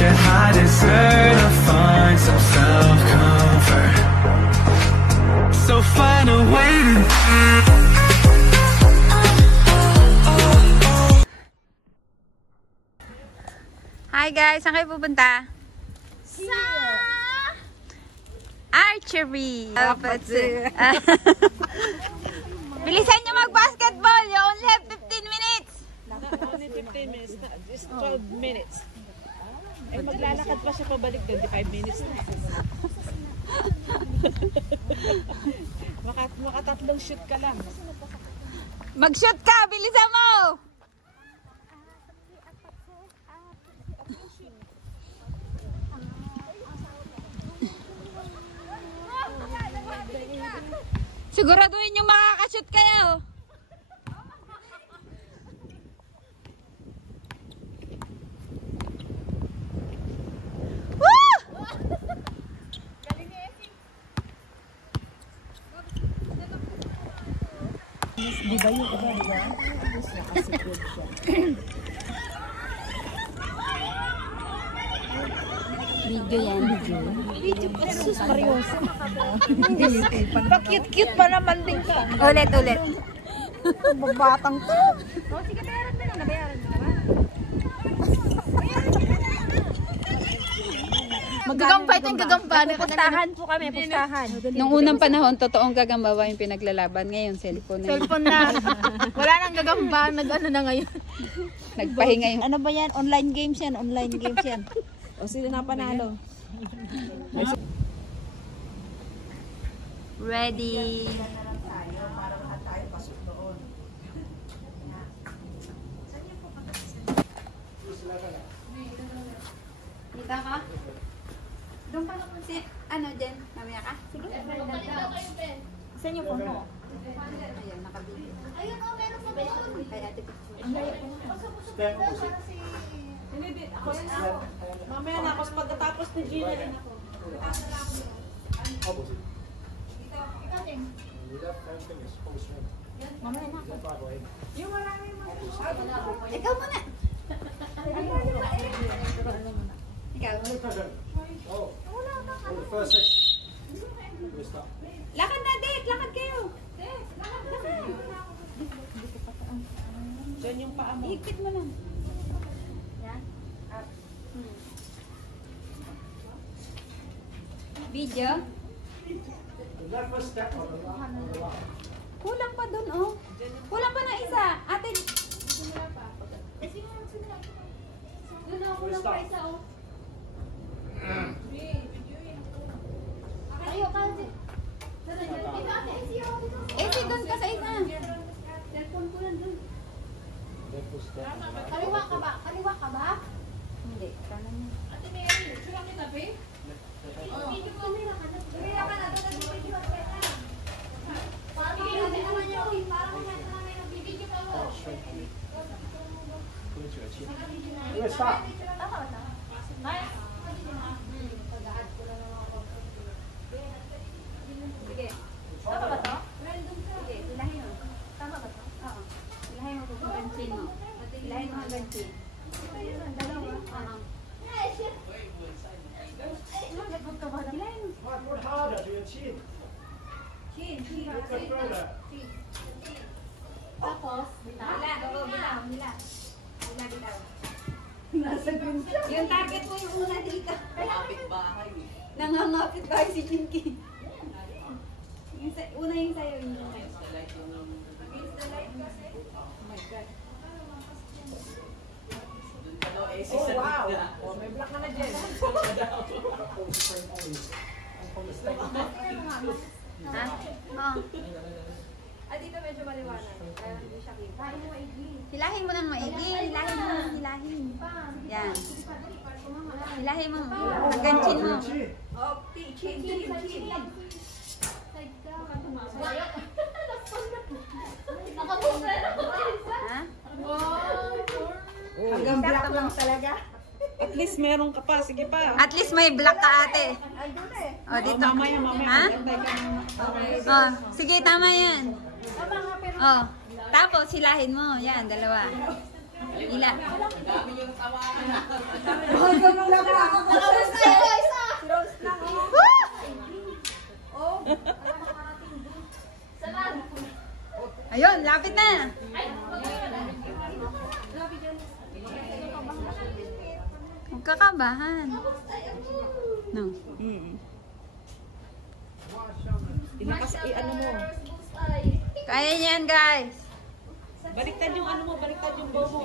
your high desert to find some self-comfort. So find a way to. Hi guys, saan kayo pupunta? Sa archery. Bilisan nyo mag-basketball. You only have 15 minutes. Only 15 minutes. Just 12 minutes. Eh, maglalakad pa siya pabalik 25 minutes na. Makatatlong shoot ka lang. Mag-shoot ka. Bilisan mo. Siguraduhin yung makakashoot kayo. Woo! Di ba yung iba, di ba? Nakasikod siya. Video yan. Video pa. Sus, seryoso. Pa-cute-cute pa naman din ka. Ulit. Babatang to. sige, bayaran mo na. Nabayaran mo na ba? Magagamba itong gagamba. Pustahan po kami, pustahan. Nung unang panahon, totoong gagambawa yung pinaglalaban. Ngayon, cellphone na. Cellphone na. Wala nang gagamba. Nag-ano na ngayon. Nagpahinga yung... Ano ba yan? Online games yan. Online games yan. O sino na panalo? Ready. Kita ka? Doon pa naman si... Ano, Jen? Mamaya ka? Sige. Saan yung phone mo? Ayun, nakabili. Ayun, meron sa phone. Kaya ate ko. Mamaya na ako. Pagkatapos ni Gina rin ako. Mamaya na ako. Ikaw muna. Ikaw. Lakad na, Dek. Lakad kayo. Lakad. Diyan yung paa mo. Higpit mo lang. Video? Kulang pa dun, oh. Kulang pa na isa. Ate. Doon, oh. Kulang pa isa, oh. Tayo ka. Dito, ate. AC doon ka sa isa. Cellphone ko lang doon. Kaliwa ka ba? Kaliwa ka ba? Hindi. Kanan niya. Ate, may sila kita, be? Video ko. Tumira ka na. Tumira ka na. Doon na video ka na. Parang naman yung parang naman yung bibigyan ka mo. Stop. Sige. Tama ba to? Sige, ilahin mo. Tama ba to? Oo. Ilahin mo kung ganchin mo. Ilahin mo ang ganchin. Dalawa. Oo. Ilahin mo. Work harder to your chin. Chin. Look further. Tapos, bitaw. Bitaw. Yung target mo yung una dito. Nangangapit bahay si Chinky. Una yung sa'yo. Against the light kasi. Oh my God. Oh, wow. Oh, may black na dyan. Ha? Oo. Dito medyo maliwanag. Kaya hindi siya kita. Hilahin mo ng maigi. Hilahin. Yan. Hilahin mo. Ganchin mo. Oh, chin. Ha? Hanggang black lang talaga. At least meron ka pa. Sige pa. At least may black ka, ate. Andun na eh. O, dito. Mamaya. Ha? Antay ka na. O, sige, tama yan. Tama nga pero O, tapos hilahin mo. Yan, dalawa. Hila. Hoy, ganun lang ako. Rose na ito, isa. Rose na ako. Oh. Saman. Ayun, lapit na. Huwag kakabahan. No. Ano mo? Kaya niyan, guys. Baliktad yung ano mo, baliktad yung bow mo.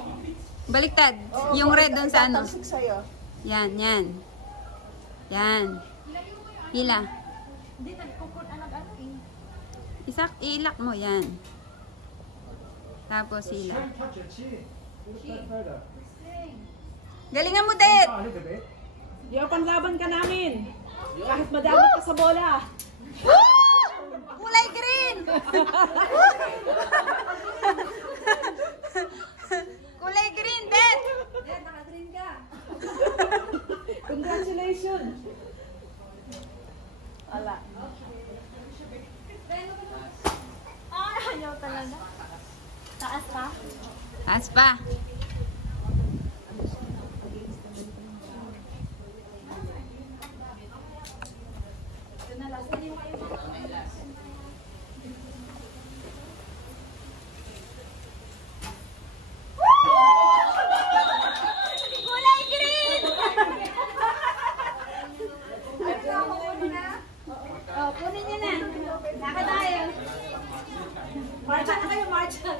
Baliktad. Yung red doon sa ano. Tansik sa'yo. Yan, yan. Yan. Hila. Hindi, nagkukun anak ano eh. Ilak mo, yan. Tapos hila. Galingan mo, Det! Yapan laban ka namin. Kahit madamot ka sa bola. Kulay green! Kulay green, Det! Yan, naka-green ka. Congratulations. Wala. Ayaw talaga. Taas pa? Taas pa. Kulay green! Oh, kunin niyo na. Naka tayo. Marcha na kayo, marcha.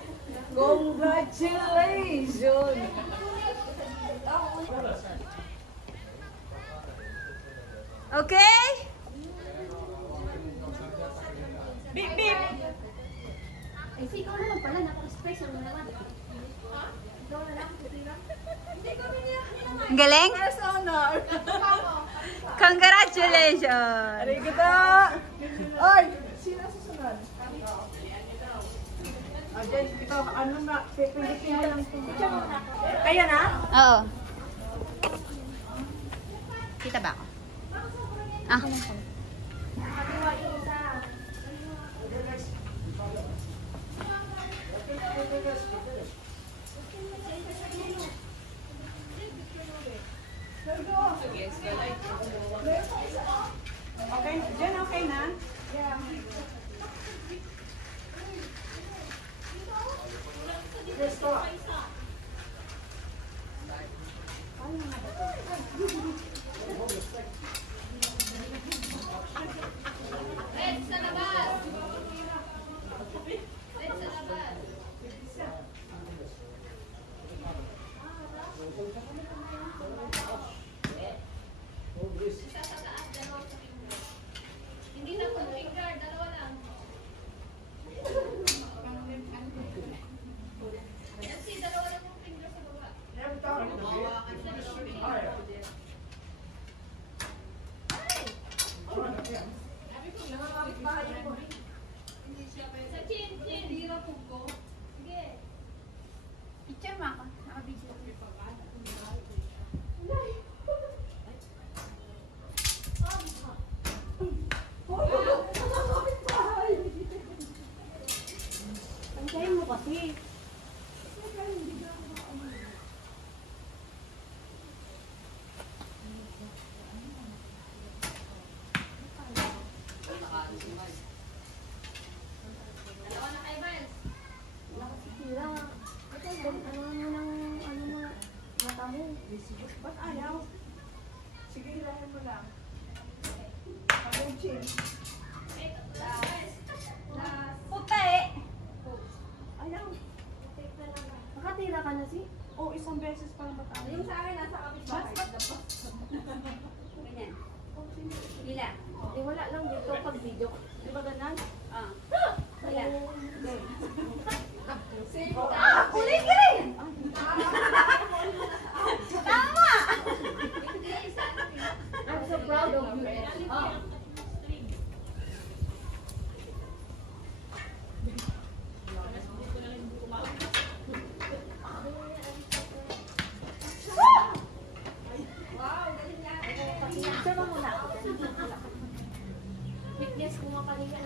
Congratulations. Okay? Bip, bip. Ay, ikaw naman pala. Naka-special mo naman. Ikaw na lang. Hindi kami niya. Ang galing? First honor. Congratulations! Arigato. Oy, sino susunod? Diyan, ito, ano na, pipilitin mo lang ito. Kaya na? Oo. Kita ba ako? Ah. Okay, diyan okay na? Yeah. Let's go. Picture mo ako. Naka-video. Pantayin mo kasi. Ba't ayaw? Sige, hilahin mo lang. Pagod chin. Puti! Ayaw. Nakatira ka na si? Oh, isang beses pa lang ba't ayaw? Yung sa akin, nasa kapitbahay. Ganyan. Hila. Eh, wala lang dito pag video. Di ba ganun? Ah. Hila. Kulay green! Tama! I'm so proud of you. Oh. Sama mo na. Weakness ko nga kanina.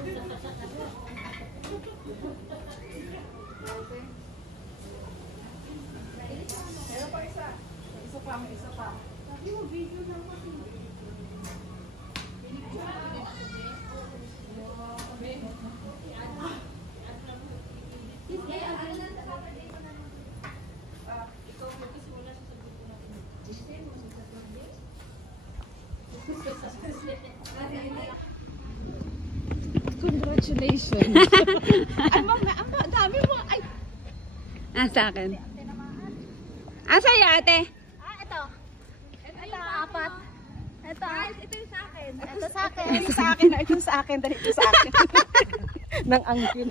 Congratulations. Ang dami mo. Ay, Sa akin. Sa'yo, ate? Ito. Ito, apat. Ito, ito yung sa akin. Ito sa akin. ito sa akin. Ito sa akin. Dali ito sa akin. Nang angkin.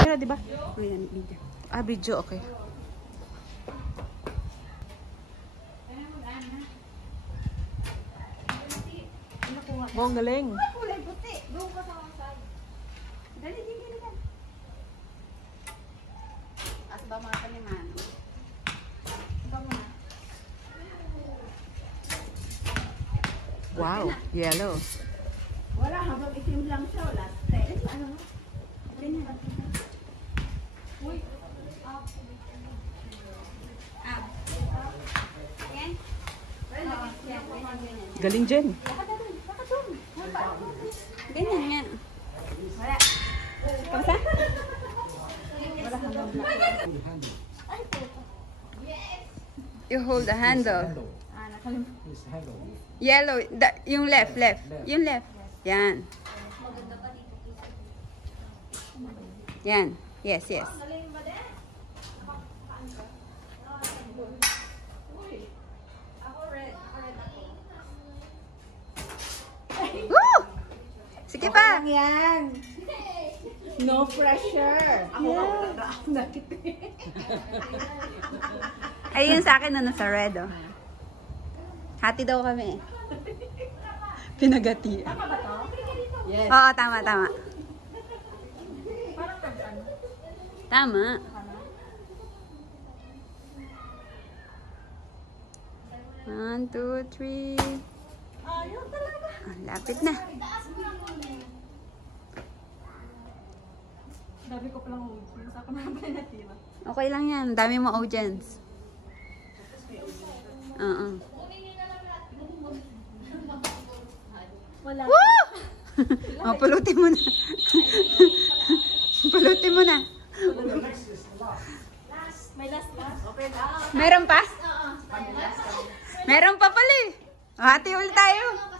Kaya, di ba? Ayan, video. Video, okay. Wow, ang galing. Kulay puti. Doon ka sa side. Dali, dali, dali. As ba mga kaliman? Wow, yellow. Wala, habang itim lang siya. Wala. Ano? Ganyan. Uy. Yan. Galing, Jen. Ganyan nga. Kamusta? You hold the handle. Yellow. Yung left. Yung left. Yan. Yan. Yes. Woo! Sige pa. Yan. No pressure. Ako nakit. Ayun sa akin na nasa red, oh. Hati daw kami. Pinagati. Tama ba to? Yes. Oo, tama. Tama. One, two, three. Ayaw talaga. Lapit na. Sabi ko palang ulit. Sa ako naman pinatira. Okay lang yan. Dami mo audience. Oo. Wala. Woo! Oh, pulutin mo na. Pulutin mo na. May last. Okay na. Meron pa? Meron pa pala eh. Hati ulit tayo.